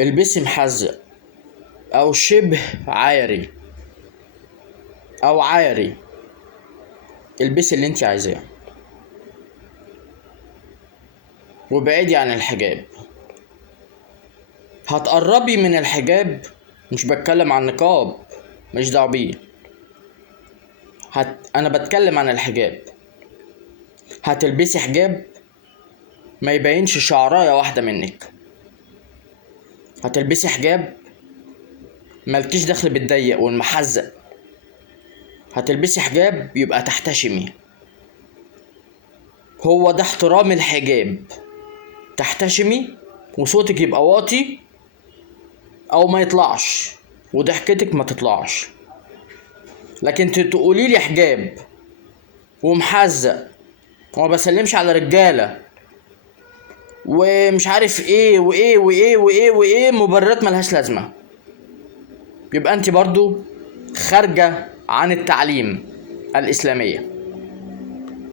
البسي محزق او شبه عاري او عاري، البسي اللي انت عايزاه وابعدي عن الحجاب. هتقربي من الحجاب، مش بتكلم عن نقاب، مش دعوه بيه، انا بتكلم عن الحجاب. هتلبسي حجاب ما يبينش شعرايه واحده منك، هتلبسي حجاب مالكيش دخل بالضيق والمحزق، هتلبسي حجاب يبقى تحتشمي. هو ده احترام الحجاب، تحتشمي وصوتك يبقى واطي او ما يطلعش وضحكتك ما تطلعش. لكن تقولي لي حجاب ومحزق وما بسلمش على رجاله ومش عارف ايه وايه وايه وايه وايه، مبررات ملهاش لازمه، يبقى انت برضو خارجه عن التعليم الاسلاميه.